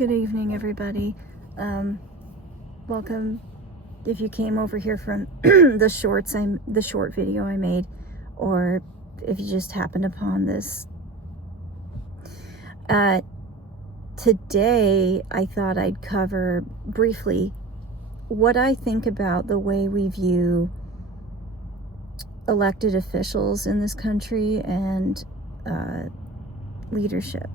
Good evening, everybody. Welcome. If you came over here from the short video I made, or if you just happened upon this, today I thought I'd cover briefly what I think about the way we view elected officials in this country and leadership.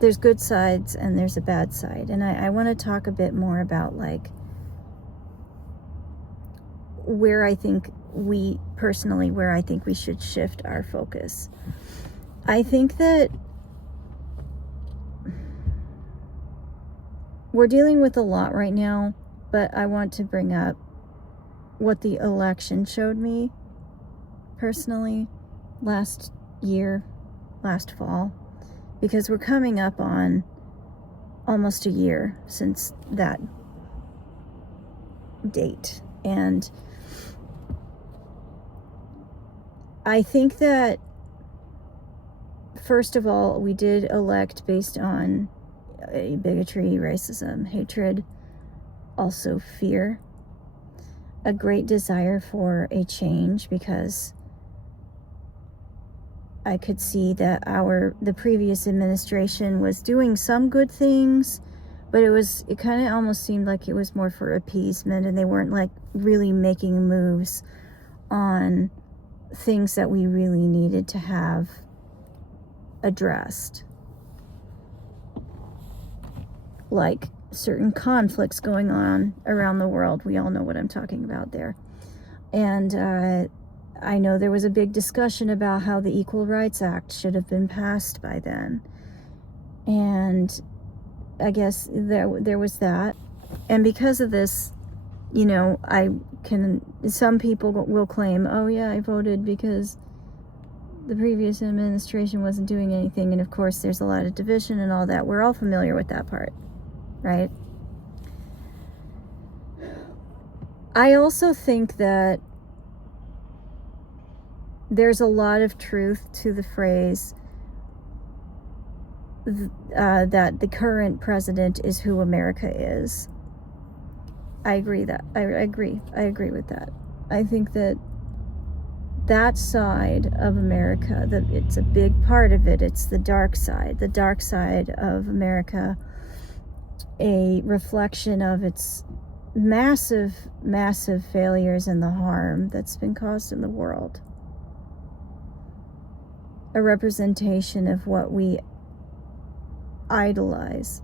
There's good sides and there's a bad side, and I want to talk a bit more about like where I think we should shift our focus. I think that we're dealing with a lot right now, but I want to bring up what the election showed me personally last fall, because we're coming up on almost a year since that date. And I think that, first of all, we did elect based on bigotry, racism, hatred, also fear, a great desire for a change, because I could see that the previous administration was doing some good things, but it kind of almost seemed like it was more for appeasement, and they weren't like really making moves on things that we really needed to have addressed, like certain conflicts going on around the world. We all know what I'm talking about there. And I know there was a big discussion about how the Equal Rights Act should have been passed by then. And I guess there was that. And because of this, some people will claim, oh yeah, I voted because the previous administration wasn't doing anything. And of course, there's a lot of division and all that. We're all familiar with that part, right? I also think that there's a lot of truth to the phrase that the current president is who America is. I agree with that. I think that side of America, that it's a big part of it. It's the dark side of America, a reflection of its massive failures and the harm that's been caused in the world. A representation of what we idolize.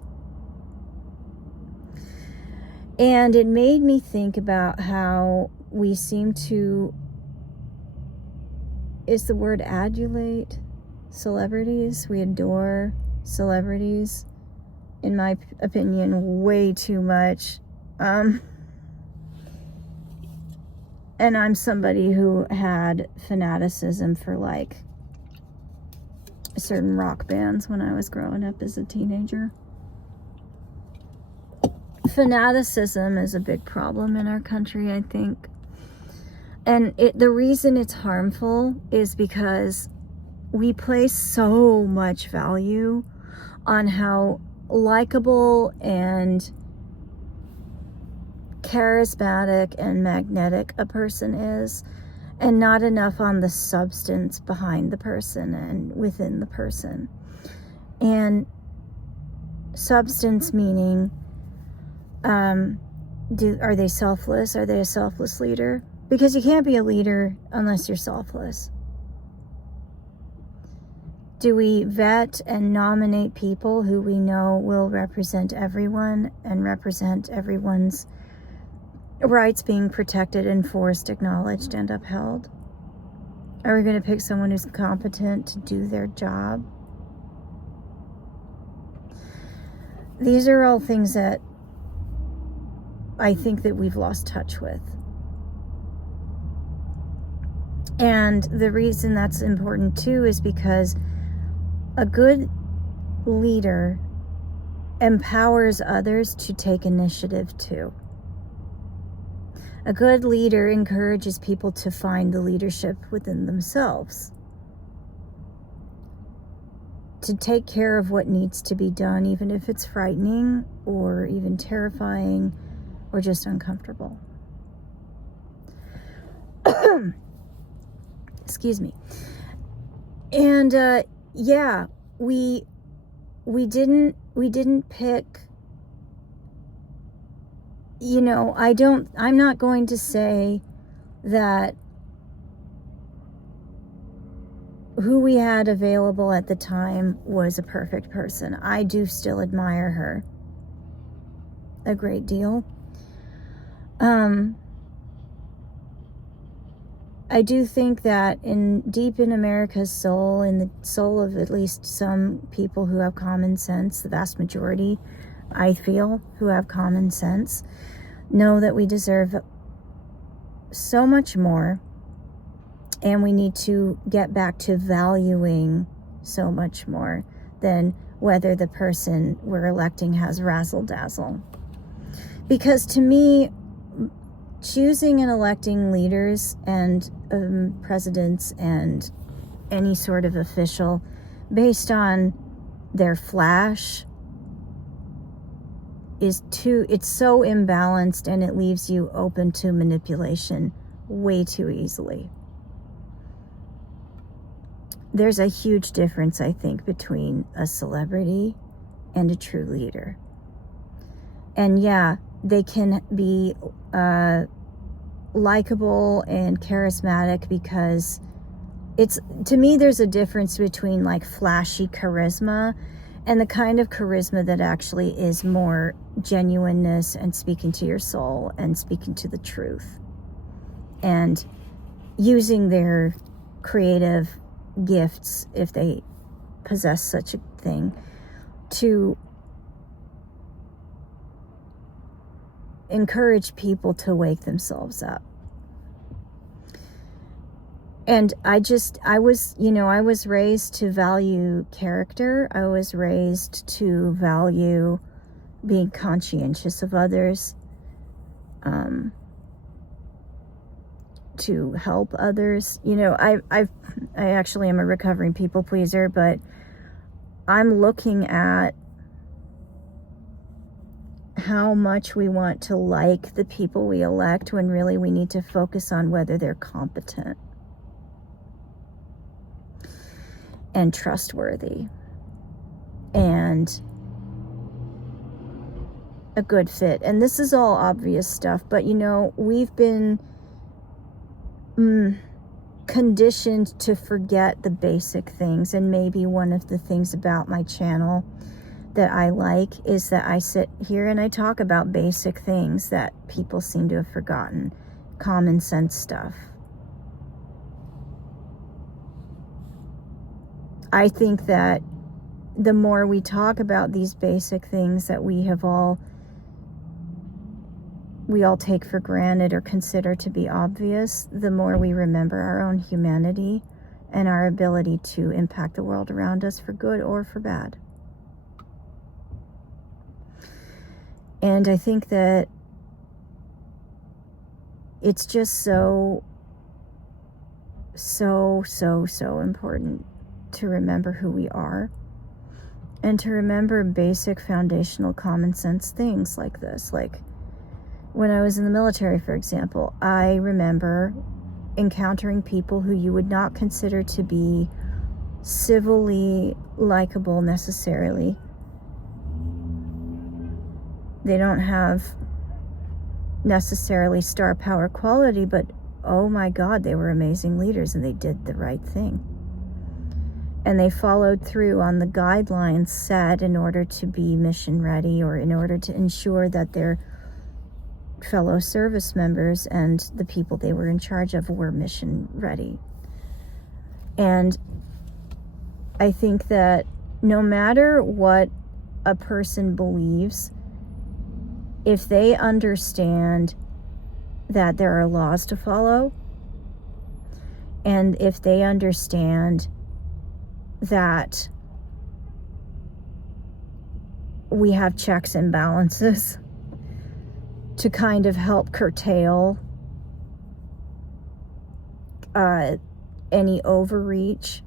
And it made me think about how we seem to, is the word adulate celebrities? We adore celebrities, in my opinion, way too much. And I'm somebody who had fanaticism for like certain rock bands when I was growing up as a teenager. Fanaticism is a big problem in our country, I think. And the reason it's harmful is because we place so much value on how likable and charismatic and magnetic a person is, and not enough on the substance behind the person and within the person. And substance meaning, are they selfless? Are they a selfless leader? Because you can't be a leader unless you're selfless. Do we vet and nominate people who we know will represent everyone and represent everyone's rights being protected, enforced, acknowledged, and upheld? Are we going to pick someone who's competent to do their job? These are all things that I think that we've lost touch with. And the reason that's important too is because a good leader empowers others to take initiative too. A good leader encourages people to find the leadership within themselves, to take care of what needs to be done, even if it's frightening or even terrifying or just uncomfortable. Excuse me. And yeah, we didn't pick, you know, I'm not going to say that who we had available at the time was a perfect person. I do still admire her a great deal. I do think that deep in America's soul, in the soul of at least some people who have common sense, the vast majority, I feel, who have common sense, know that we deserve so much more, and we need to get back to valuing so much more than whether the person we're electing has razzle-dazzle. Because to me, choosing and electing leaders and presidents and any sort of official based on their flash it's so imbalanced, and it leaves you open to manipulation way too easily. There's a huge difference, I think, between a celebrity and a true leader. And yeah, they can be likable and charismatic, because to me, there's a difference between like flashy charisma and the kind of charisma that actually is more genuineness and speaking to your soul and speaking to the truth and using their creative gifts, if they possess such a thing, to encourage people to wake themselves up. And I was raised to value character. I was raised to value being conscientious of others, to help others. You know, I actually am a recovering people pleaser, but I'm looking at how much we want to like the people we elect, when really we need to focus on whether they're competent and trustworthy and a good fit. And this is all obvious stuff, but you know, we've been conditioned to forget the basic things. And maybe one of the things about my channel that I like is that I sit here and I talk about basic things that people seem to have forgotten, common sense stuff. I think that the more we talk about these basic things that we all take for granted or consider to be obvious, the more we remember our own humanity and our ability to impact the world around us for good or for bad. And I think that it's just so important to remember who we are and to remember basic foundational common sense things like this. Like when I was in the military, for example, I remember encountering people who you would not consider to be civilly likable necessarily. They don't have necessarily star power quality, but oh my God, they were amazing leaders and they did the right thing. And they followed through on the guidelines set in order to be mission ready, or in order to ensure that their fellow service members and the people they were in charge of were mission ready. And I think that no matter what a person believes, if they understand that there are laws to follow, and if they understand that we have checks and balances to kind of help curtail any overreach,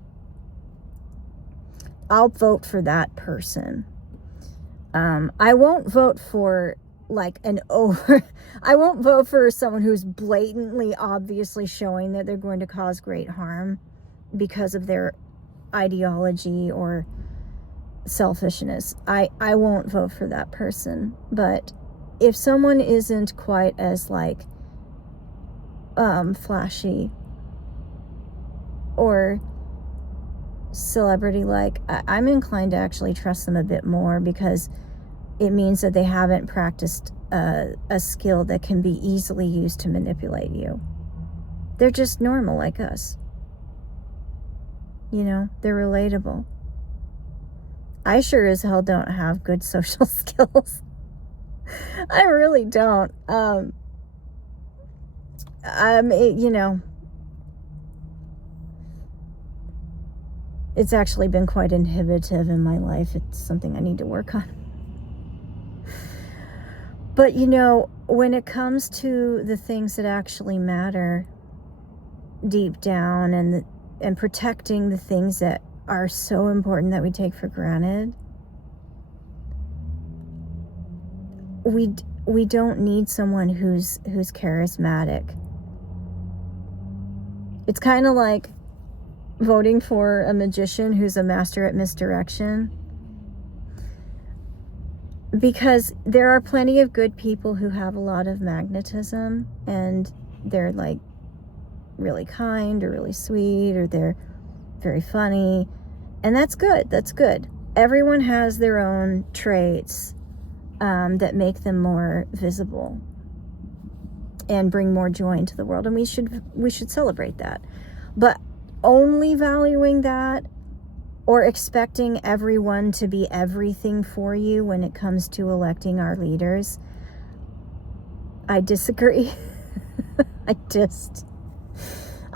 I'll vote for that person. I won't vote for like I won't vote for someone who's blatantly, obviously showing that they're going to cause great harm because of their ideology or selfishness. I won't vote for that person. But if someone isn't quite as like flashy or celebrity like, I'm inclined to actually trust them a bit more, because it means that they haven't practiced a skill that can be easily used to manipulate you. They're just normal like us. You know, they're relatable. I sure as hell don't have good social skills. I really don't. You know, it's actually been quite inhibitive in my life. It's something I need to work on. But, you know, when it comes to the things that actually matter deep down, and protecting the things that are so important that we take for granted, we don't need someone who's charismatic. It's kind of like voting for a magician who's a master at misdirection. Because there are plenty of good people who have a lot of magnetism, and they're like really kind or really sweet, or they're very funny, and that's good. That's good. Everyone has their own traits that make them more visible and bring more joy into the world, and we should celebrate that. But only valuing that, or expecting everyone to be everything for you when it comes to electing our leaders, I disagree.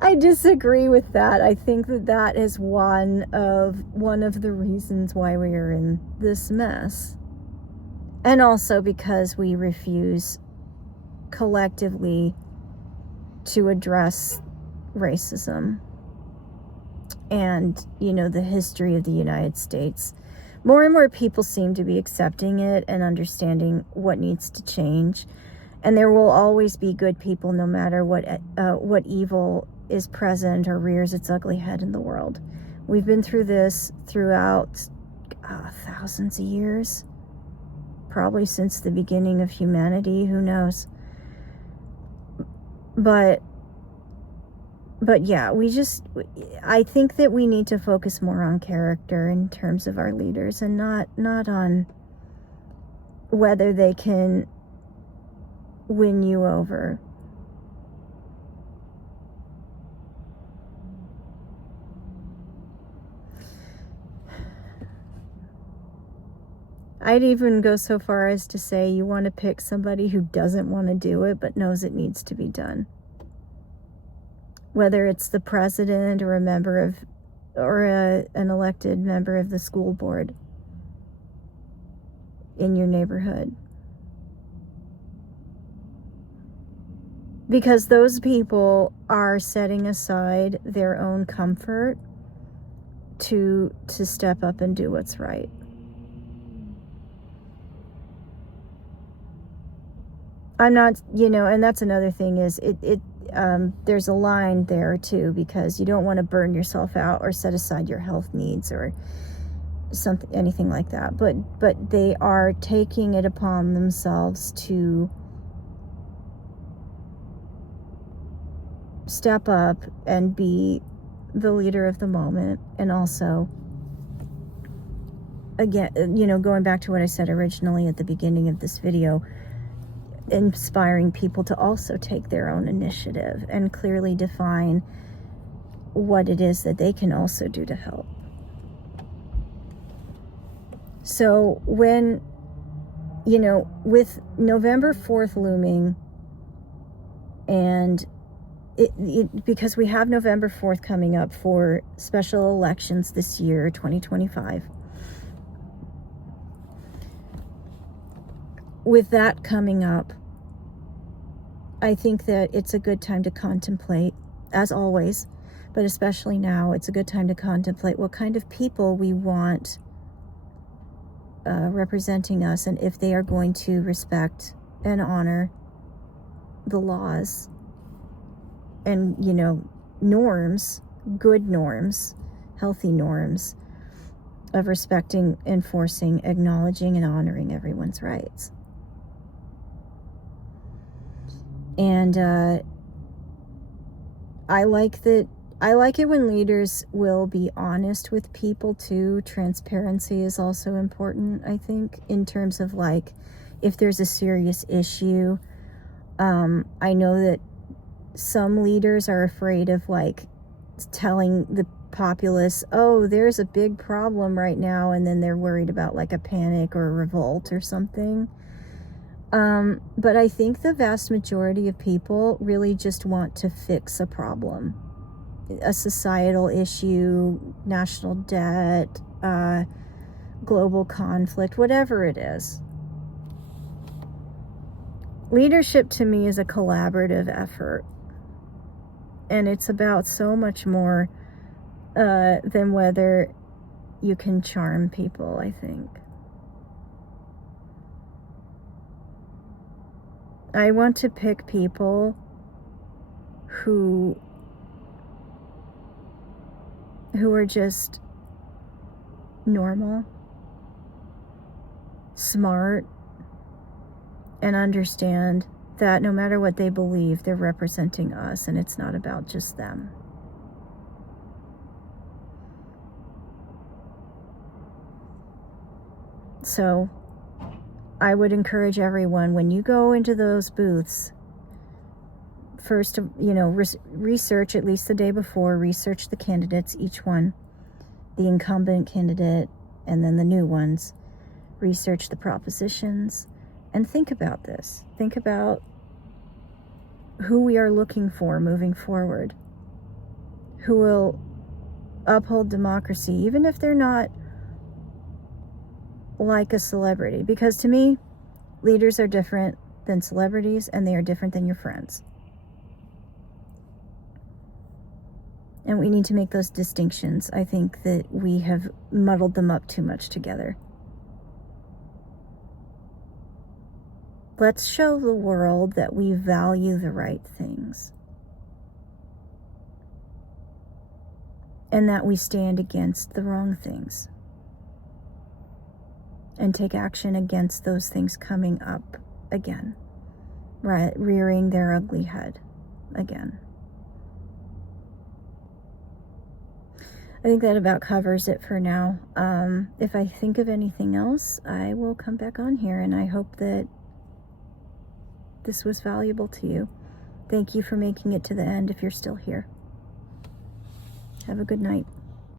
I disagree with that. I think that is one of the reasons why we are in this mess. And also because we refuse collectively to address racism and, you know, the history of the United States. More and more people seem to be accepting it and understanding what needs to change. And there will always be good people, no matter what evil is present or rears its ugly head in the world. We've been through this throughout thousands of years, probably since the beginning of humanity. Who knows? But yeah, I think that we need to focus more on character in terms of our leaders, and not on whether they can win you over. I'd even go so far as to say you want to pick somebody who doesn't want to do it but knows it needs to be done. Whether it's the president or an elected member of the school board in your neighborhood. Because those people are setting aside their own comfort to step up and do what's right. I'm not, and that's another thing is there's a line there too, because you don't want to burn yourself out or set aside your health needs or anything like that. But they are taking it upon themselves to step up and be the leader of the moment. And also, again, going back to what I said originally at the beginning of this video, inspiring people to also take their own initiative and clearly define what it is that they can also do to help. So when, with November 4th looming, and because we have November 4th coming up for special elections this year, 2025, with that coming up, I think that it's a good time to contemplate, as always, But especially now, it's a good time to contemplate what kind of people we want representing us, and if they are going to respect and honor the laws and, norms, good norms, healthy norms of respecting, enforcing, acknowledging, and honoring everyone's rights. And I like it when leaders will be honest with people too. Transparency is also important, I think, in terms of like, if there's a serious issue. I know that some leaders are afraid of like telling the populace, oh, there's a big problem right now, and then they're worried about like a panic or a revolt or something. But I think the vast majority of people really just want to fix a problem, a societal issue, national debt, global conflict, whatever it is. Leadership to me is a collaborative effort, and it's about so much more than whether you can charm people, I think. I want to pick people who are just normal, smart, and understand that no matter what they believe, they're representing us, and it's not about just them. So I would encourage everyone, when you go into those booths, first, research at least the day before, research the candidates, each one, the incumbent candidate, and then the new ones. Research the propositions, and think about this. Think about who we are looking for moving forward, who will uphold democracy, even if they're not like a celebrity. Because to me, leaders are different than celebrities, and they are different than your friends. And we need to make those distinctions. I think that we have muddled them up too much together. Let's show the world that we value the right things, and that we stand against the wrong things, and take action against those things coming up again, right, rearing their ugly head again. I think that about covers it for now. If I think of anything else, I will come back on here, and I hope that this was valuable to you. Thank you for making it to the end if you're still here. Have a good night.